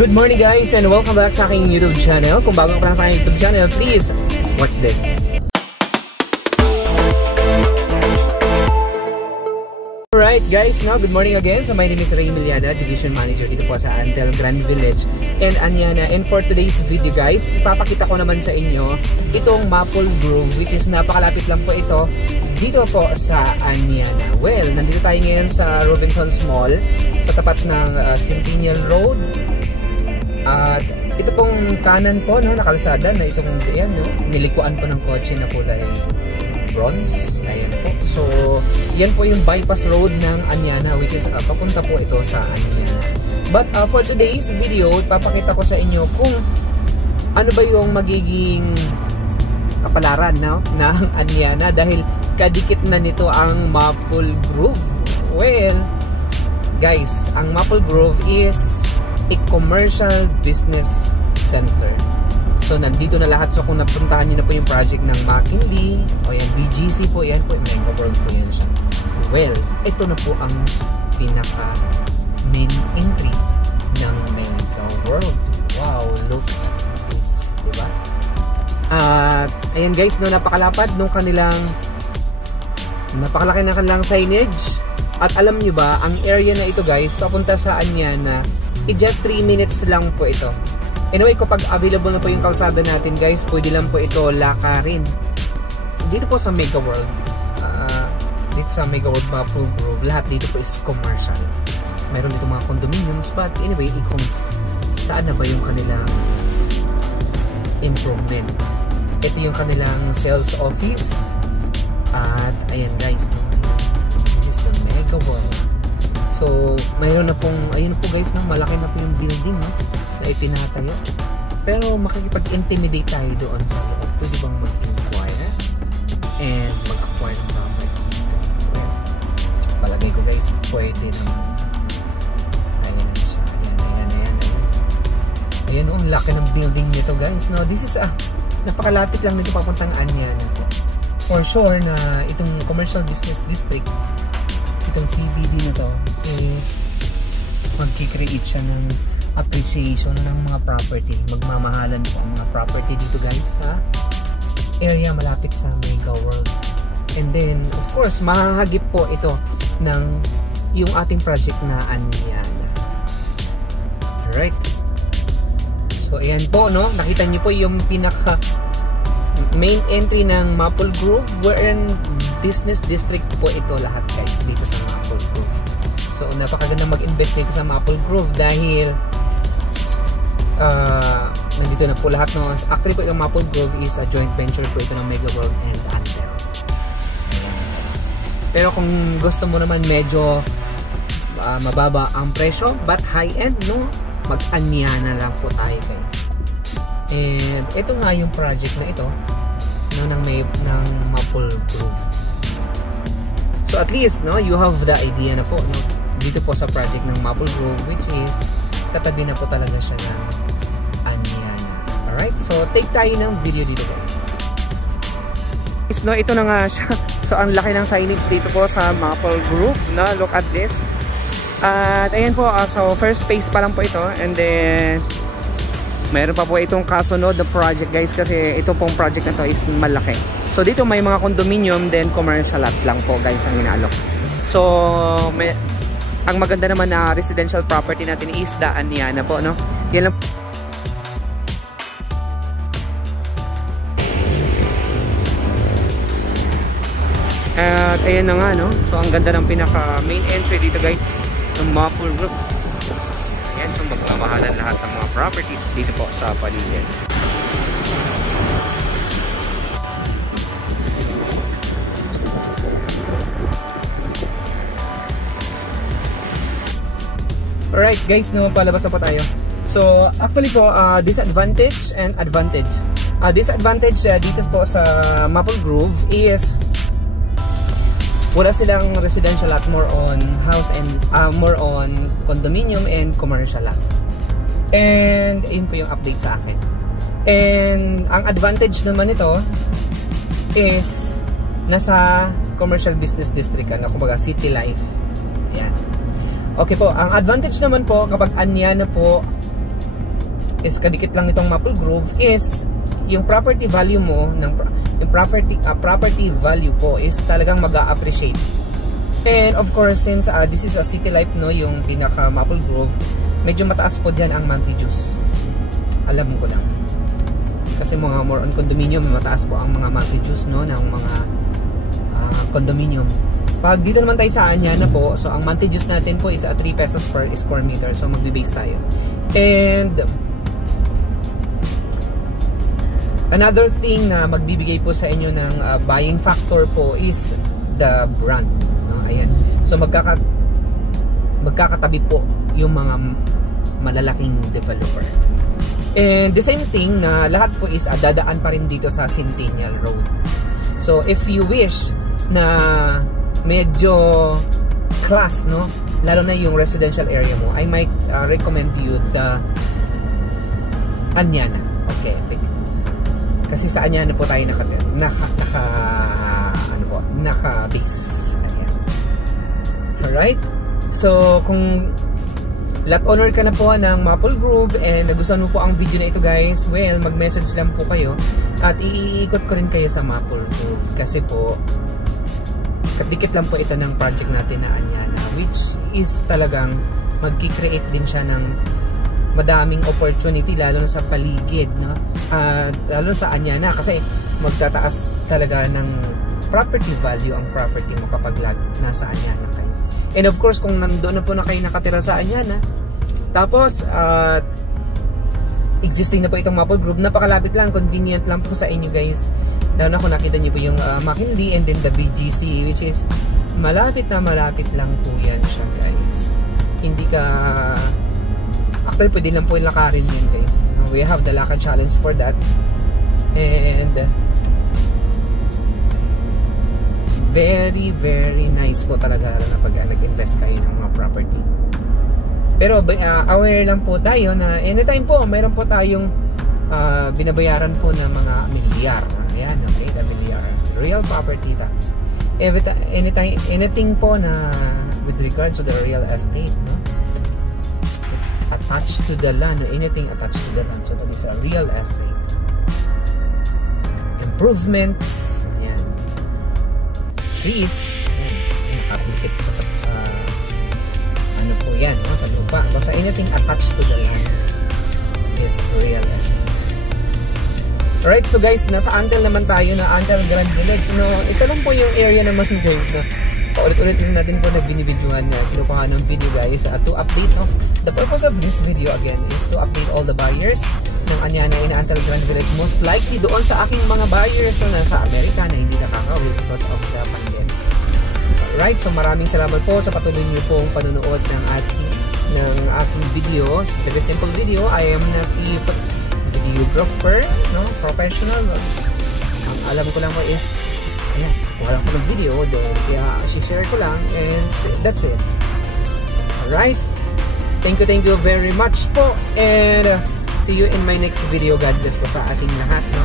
Good morning guys and welcome back sa aking YouTube channel. Kung bago ka pa lang sa aking YouTube channel, please watch this. Alright guys, now good morning again. So my name is Ray Miliada, Division Manager dito po sa Antel Grand Village and Anyana. And for today's video guys, ipapakita ko naman sa inyo itong Maple Grove, which is napakalapit lang po ito dito po sa Anyana. Well, nandito tayo ngayon sa Robinson's Mall sa tapat ng Centennial Road. At ito pong kanan po, no, nakalsada na itong ayan, no, nilikuan po ng kotse na kulay bronze. Ayan po. So, yan po yung bypass road ng Anyana, which is papunta po ito sa Anyana. But for today's video, papakita ko sa inyo kung ano ba yung magiging kapalaran, no, ng Anyana dahil kadikit na nito ang Maple Grove. Well, guys, ang Maple Grove is a commercial business center. So nandito na lahat. So kung napuntahan niyo na po yung project ng McKinley o yan BGC po, yan po, Mega World po yan siya. Well, ito na po ang pinaka main entry ng Mega World. Wow, look at this, diba? At ayan guys, no, napakalapad nung kanilang napakalaki na kanilang signage. At alam nyo ba, ang area na ito guys, papunta sa Anyana, just 3 minutes lang po ito. Anyway, kapag available na po yung kalsada natin guys, pwede lang po ito lakarin. Dito po sa Mega World, dito sa Mega World Maple Grove, lahat dito po is commercial. Meron dito mga condominiums, but anyway, kung saan na ba yung kanilang improvement. Ito yung kanilang sales office. At ayan guys, no? This is the Mega World. So, mayroon na pong, ayun po guys, no, malaki na po yung building, no, na itinatayo. Pero makikipag-intimidate tayo doon sa loob. Pwede bang mag-inquire and mag-acquire ng property? Well, palagay ko guys, pwede naman. Ayan na siya. Ayan. Ayan, oh, ang laki ng building nito guys. No, this is napakalapit lang nito papuntang Anyana. For sure na itong commercial business district, itong CBD na to is magkikreate siya ng appreciation ng mga property. Magmamahalan po ang mga property dito guys sa area malapit sa Mega World. And then of course mahahagip po ito ng yung ating project na Anyana. Alright, so ayan po, no, nakita nyo po yung pinaka main entry ng Maple Grove, wherein business district po ito lahat guys dito sa Maple Grove. So napakaganda mag-invest dito sa Maple Grove dahil nandito na po lahat, no? Actually po yung Maple Grove is a joint venture po ito ng Mega World and Antel. Pero kung gusto mo naman medyo mababa ang presyo but high end, no, mag-Anyana lang po tayo guys. And ito nga yung project na ito, no, ng Maple Grove. So at least, no, you have the idea na po, no, dito po sa project ng Maple Grove, which is katabi na po talaga siya ng Anyana. Alright, so take tayo ng video dito guys. No, ito na nga siya. So ang laki ng signage dito po sa Maple Grove, no, look at this. At ayan po, so first phase pa lang po ito, and then mayroon pa po itong kasunod na project guys, kasi ito pong project na to is malaki. So dito may mga condominium, then commercial lot lang po guys ang inaalok. So ang maganda naman na residential property natin is the Anyana po, no. Yan lang. At ayan na nga, no. So ang ganda ng pinaka main entry dito guys ng Maple Grove. Yan, so magmamahalan lahat ng mga properties dito po sa paligid. Alright guys, no, palabas na po tayo. So actually po, disadvantage and advantage. Disadvantage dito po sa Maple Grove is wala silang residential lot, more on house and more on condominium and commercial lot. And yun po yung update sa akin. And ang advantage naman nito is nasa commercial business district ka, kumbaga city life. Yan. Okay po, ang advantage naman po kapag Anyana po is kadikit lang itong Maple Grove is yung property value mo ng yung property value po is talagang mag-a-appreciate. And of course, since this is a city life, no, yung pinaka Maple Grove, medyo mataas po diyan ang monthly dues. Alam ko lang. Kasi mga more on condominium, mataas po ang mga monthly dues, no, ng mga condominium. Pag dito naman tayo sa Anyana po, so ang monthly dues natin po is 3 pesos per square meter. So magbe-base tayo. And another thing na magbibigay po sa inyo ng buying factor po is the brand, no? Ayan. So magkakatabi po yung mga malalaking developer. And the same thing na lahat po is dadaan pa rin dito sa Centennial Road. So if you wish na medyo class, no, lalo na yung residential area mo, I might recommend you the Anyana. Okay. Kasi sa Anyana po tayo naka-base. Ayan. Alright? So kung lot owner ka na po ng Maple Grove and nagustuhan mo po ang video na ito, guys, well, mag-message lang po kayo at iikot ko rin kayo sa Maple Grove kasi po kadikit lang po ito ng project natin na Anyana, which is talagang magki-create din siya ng madaming opportunity lalo na sa paligid, no? Lalo sa Anyana kasi magtataas talaga ng property value ang property mo kapag nasa Anyana kayo. And of course, kung nandoon na po na kayo nakatira sa Anyana, tapos existing na po itong Maple Grove, napakalapit lang, convenient lang po sa inyo, guys. Lalo na kung nakita niyo po yung McKinley and then the BGC, which is malapit lang po yan siya, guys. Hindi ka actually pwede lang po lakarin yun, guys. We have the lakad challenge for that. And very, very nice po talaga na pag nag-invest kayo ng mga property. Pero aware lang po tayo na anytime po mayroon po tayong binabayaran po ng mga milyar. Ayan, okay, the milyar. Real property tax. Anything po na with regards to the real estate, no? Attached to the land, or anything attached to the land. So that is a real estate. Improvements. Ayan. Trees, nakakikit pa sa ano po yan, no? Sa lupa. Basta anything attached to the land is real estate. Alright, so guys, nasa Antel naman tayo na Antel Grand Village, no? Ito lang po yung area naman, guys, na paulit-ulit rin natin po na binibidyohan na kinukuha ng video, guys, to update, no? The purpose of this video again is to update all the buyers ng Anyana in Antel Grand Village, most likely doon sa aking mga buyers na nasa Amerika na hindi nakaka-uwi because of the pandemic. Alright, so maraming salamat po sa patuloy niyo pong panonood ng aking videos. Very simple video. I am not a videographer, no, professional. Ang alam ko lang po is ayan, wala ko ng video, then kaya share ko lang and that's it. Alright, thank you very much po and see you in my next video. God bless po sa ating lahat, no?